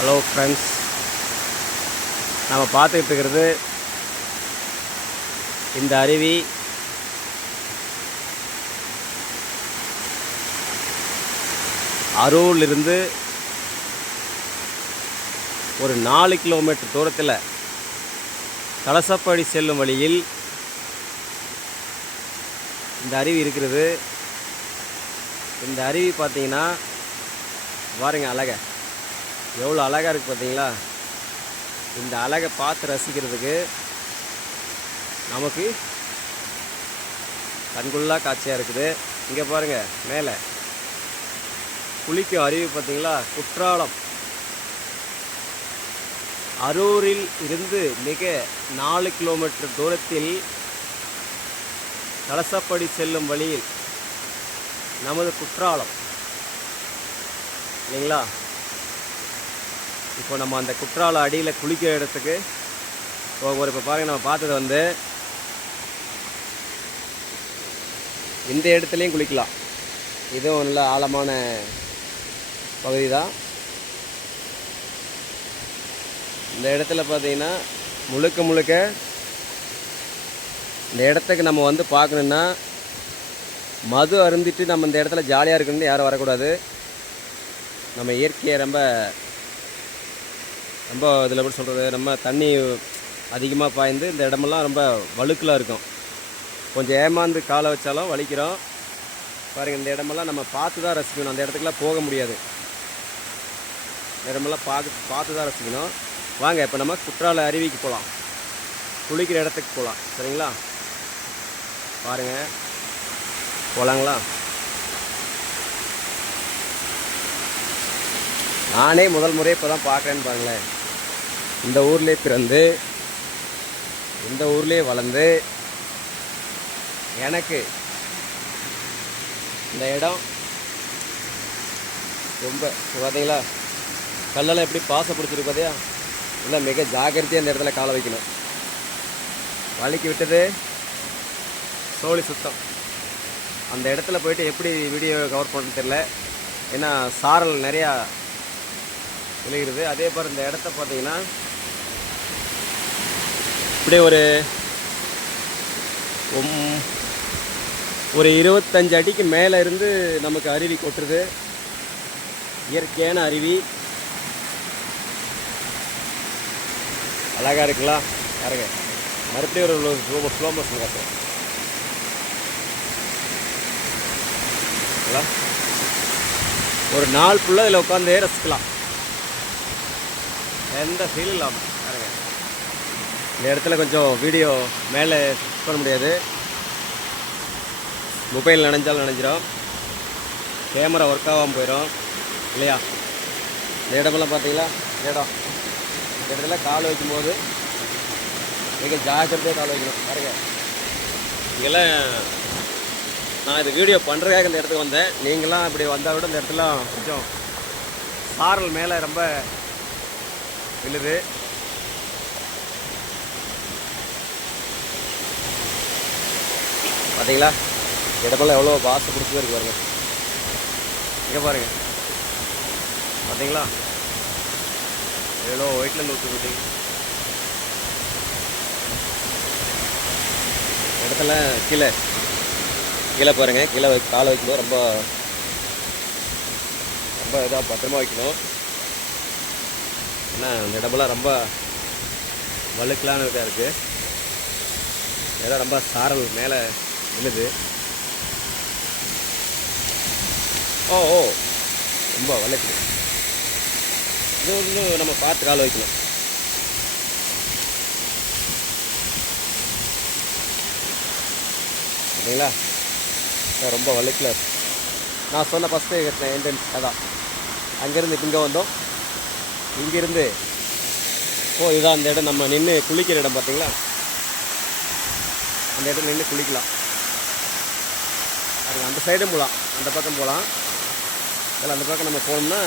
Hello friends, நம்ம பார்த்துக்கிட்டு இருக்கிறது இந்த அருவி அரூரிலிருந்து ஒரு 4 கிலோமீட்டர் தூரத்தில் கலசப்பாடி செல்லும் வழியில் இந்த அருவி இருக்கிறது. இந்த அருவி பார்த்தீங்கன்னா பாருங்க, அழகை எவ்வளோ அழகாக இருக்குது பார்த்தீங்களா. இந்த அழகை பார்த்து ரசிக்கிறதுக்கு நமக்கு கண்கொள்ளா காட்சியாக இருக்குது. இங்கே பாருங்கள், மேலே குளிக்கும் அருவி பார்த்தீங்களா. குற்றாலம் அரூரில் இருந்து மிக 4 கிலோமீட்டர் தூரத்தில் கலசப்படி செல்லும் வழியில் நமது குற்றாலம் இல்லைங்களா. இப்போ நம்ம அந்த குற்றால அடியில் குளிக்கிற இடத்துக்கு போகிறோம். இப்போ பாருங்கள், நம்ம பார்த்தது இந்த இடத்துலையும் குளிக்கலாம். இதுவும் நல்ல ஆழமான பகுதி தான். இந்த இடத்துல பார்த்தீங்கன்னா முழுக்க இந்த இடத்துக்கு நம்ம பார்க்கணுன்னா மது அருந்திட்டு நம்ம இந்த இடத்துல ஜாலியாக இருக்கணும்னு யாரும் வரக்கூடாது. நம்ம இயற்கையை ரொம்ப இதில் எப்படி சொல்கிறது, நம்ம தண்ணி அதிகமாக பாய்ந்து இந்த இடமெல்லாம் ரொம்ப வழுக்கலாக இருக்கும். கொஞ்சம் ஏமாந்து காலை வச்சாலும் வலிக்கிறோம். பாருங்கள், இந்த இடமெல்லாம் நம்ம பார்த்து தான் ரசிக்கணும். அந்த இடத்துக்குலாம் போக முடியாது. இந்த இடமெல்லாம் பார்த்து தான் ரசிக்கணும். வாங்க, இப்போ நம்ம குற்றால அருவிக்கு போகலாம், குளிக்கிற இடத்துக்கு போகலாம். சரிங்களா, பாருங்கள், போகலாங்களா. நானே முதல் முறை இப்போ தான் பார்க்குறேன்னு பாருங்களேன். இந்த ஊர்லேயே பிறந்து இந்த ஊர்லேயே வளர்ந்து எனக்கு இந்த இடம் ரொம்ப பார்த்தீங்களா, கல்லெல்லாம் எப்படி பாசை பிடிச்சிருக்கு பார்த்தியா. இல்லை, மிக ஜாக்கிரதையாக இந்த இடத்துல காலை வைக்கணும். வலிக்கு விட்டது சோழி சுத்தம். அந்த இடத்துல போயிட்டு எப்படி வீடியோ கவர் பண்ணுறது தெரியல, ஏன்னா சாரல் நிறையா விழுகிறது. அதே மாதிரி இந்த இடத்த பார்த்தீங்கன்னா இப்படி ஒரு 25 அடிக்கு மேலே இருந்து நமக்கு அருவி கொட்டுறது. இயற்கையான அருவி, அழகாக இருக்குங்களா. பாருங்க, மறுபடியும் ஒரு ஸ்லோ மோஷன் காட்டுறேன். ஒரு நாள் ஃபுல்லாக இதில் உட்காந்து ரசிக்கலாம், எந்த ஃபீல் இல்லாமல். பாருங்க, இந்த இடத்துல கொஞ்சம் வீடியோ மேலே பண்ண முடியாது, மொபைல் நனைஞ்சிடும், கேமரா ஒர்க் ஆகாமல் போயிடும் இல்லையா. இந்த இடமெல்லாம் பார்த்தீங்களா, இந்த இடத்துல கால் வைக்கும்போது மிக ஜாக்கிரதையாக கால் வைக்கணும். பாருங்க, இங்கெல்லாம் நான் இது வீடியோ பண்ணுறதுக்காக இந்த இடத்துக்கு வந்தேன். நீங்களாம் இப்படி வந்தால் விட இந்த இடத்துல கொஞ்சம் சாரல் மேலே ரொம்ப விழுது. பார்த்தீங்களா, இடமெல்லாம் எவ்வளோ பாசை பிடிச்சது இருக்கு பாருங்க. இங்கே பாருங்க, பார்த்தீங்களா எவ்வளோ ஒயிட்லேருந்து ஊற்றி இடத்துல கீழே பாருங்கள். கீழே காலை வைக்கணும், ரொம்ப இதாக பத்திரமா வைக்கணும். ஏன்னா அந்த இடமெல்லாம் ரொம்ப வழுக்கலான இதாக இருக்குது. இதெல்லாம் ரொம்ப சாரல் மேலே விழுது. ஓ ரொம்ப வழுக்குது. இது நம்ம பார்த்து கால் வைக்கணும். சரிங்களா, ரொம்ப வழுக்கல. நான் சொன்ன ஃபஸ்ட்டு என்ட்ரன்ஸ் அதான். அங்கேருந்து இங்கே வந்தோம். இங்கேருந்து இதுதான் அந்த இடம், நம்ம நின்று குளிக்கிற இடம். பார்த்தீங்களா, அந்த இடத்துல நின்று குளிக்கலாம். அது அந்த சைடும் போகலாம், அந்த பக்கம் போகலாம். அதில் அந்த பக்கம் நம்ம போனோம்னா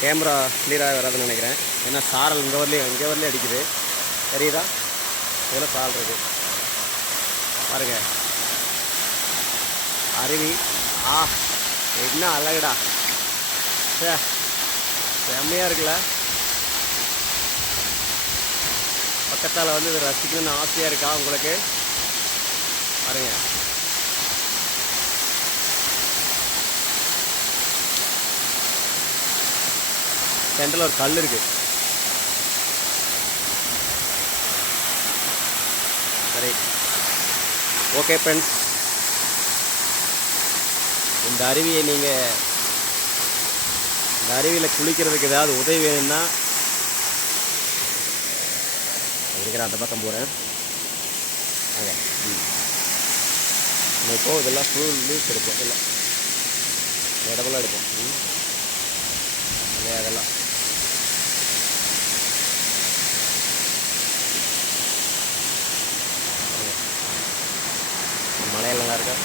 கேமரா கிளியராக வராதுன்னு நினைக்கிறேன். ஏன்னா சாரல் இங்கே வரலையும் அடிக்குது. தெரியுதா, இதில் சாரல் இருக்குது பாருங்கள். அருவி என்ன அழகுடா. செம்மையாக இருக்குல்ல. பக்கத்தால் வந்து இதை ரசிக்கணும்னு ஆசையாக இருக்கா உங்களுக்கு? பாருங்க. சென்டரில் ஒரு கல் இருக்குது. சரி, ஓகே ஃப்ரெண்ட்ஸ், இந்த அருவியை நீங்கள் இந்த அருவியில் குளிக்கிறதுக்கு ஏதாவது உதவி வேணும்னா இருக்கிற அந்த பக்கம் போகிறேன். அங்கே இப்போ இதெல்லாம் ஃபுல் லூஸ் எடுப்போம், இல்லை இடமெல்லாம் எடுப்போம் இல்லையா? அதெல்லாம் மலையெல்லாம் இருக்கா?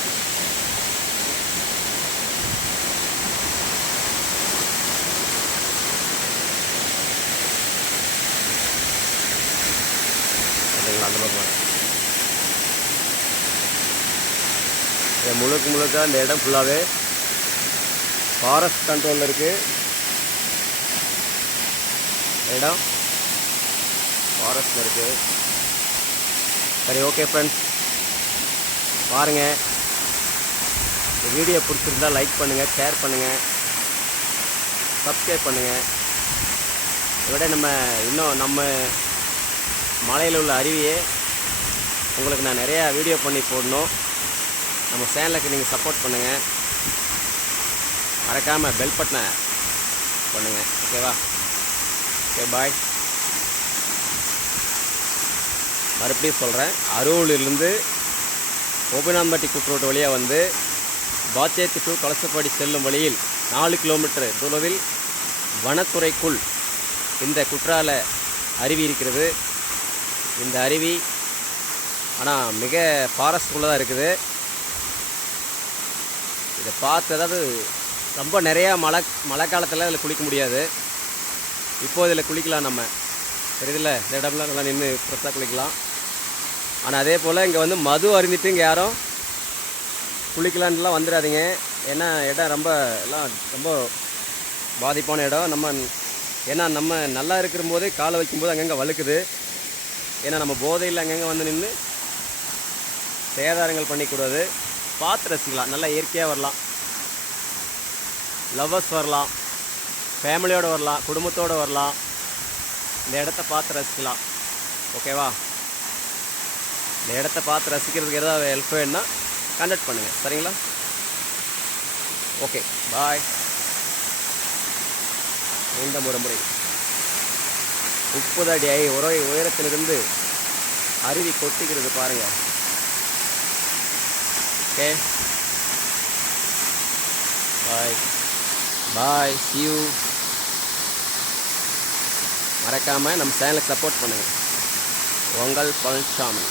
அந்த பக்கம் முழுக்க அந்த இடம் ஃபுல்லாகவே ஃபாரஸ்ட் கண்ட்ரோலில் இருக்குது. இடம் ஃபாரஸ்ட்டில் இருக்குது. சரி, ஓகே ஃப்ரெண்ட்ஸ், பாருங்கள். இந்த வீடியோ பிடிச்சிருந்தால் லைக் பண்ணுங்கள், ஷேர் பண்ணுங்கள், சப்ஸ்கிரைப் பண்ணுங்கள். இதோட இன்னும் நம்ம மலையில் உள்ள அருவியே உங்களுக்கு நான் நிறையா வீடியோ பண்ணி போடணும். நம்ம சேனலுக்கு நீங்கள் சப்போர்ட் பண்ணுங்கள். மறக்காமல் பெல் பட்டனை பண்ணுங்கள். ஓகேவா? ஓகே, பாய். மறுபடியும் சொல்கிறேன், அரூரிலிருந்து கோபிநாம்பட்டி குற்றோட்டு வழியாக வந்து பாச்சேத்தி டு கலசப்பாடி செல்லும் வழியில் 4 கிலோமீட்டர் தொலைவில் வனத்துறைக்குள் இந்த குற்றால அருவி இருக்கிறது. இந்த அருவி ஆனால் மிக ஃபாரஸ்ட்டுக்குள்ளே தான் இருக்குது. இதை பார்த்து, அதாவது ரொம்ப நிறையா மழை காலத்தில் இதில் குளிக்க முடியாது. இப்போது இதில் குளிக்கலாம் நம்ம, தெரியுதுல்ல? இந்த இடம்லாம் நல்லா நின்று ஃப்ரெஷ்ஷாக குளிக்கலாம். ஆனால் அதே போல் இங்கே வந்து மது அருந்திட்டு இங்கே யாரும் குளிக்கலான்லாம் வந்துடாதீங்க. ஏன்னா இடம் ரொம்ப பாதிப்பான இடம். ஏன்னா நம்ம நல்லா இருக்கிற போதே காலை வைக்கும்போது அங்கங்கே வழுக்குது. ஏன்னா நம்ம போதையில் அங்கங்கே வந்து நின்று சேதாரங்கள் பண்ணிக்கூடாது. பார்த்து ரசிக்கலாம். நல்லா இயற்கையாக வரலாம். லவ்வர்ஸ் வரலாம், ஃபேமிலியோடு வரலாம், குடும்பத்தோடு வரலாம். இந்த இடத்த பார்த்து ரசிக்கலாம். ஓகேவா? இந்த இடத்த பார்த்து ரசிக்கிறதுக்கு ஏதாவது ஹெல்ப் வேணுன்னா கான்டாக்ட் பண்ணுங்கள். சரிங்களா? ஓகே, பாய். மீண்டும் ஒரு முறை 30 அடி உயரத்திலிருந்து அருவி கொட்டிக்கிறது பாருங்கள். Okay, bye bye, see you. மறக்காமல் நம்ம சேனலுக்கு சப்போர்ட் பண்ணுங்கள். உங்கள் பழனிசாமி.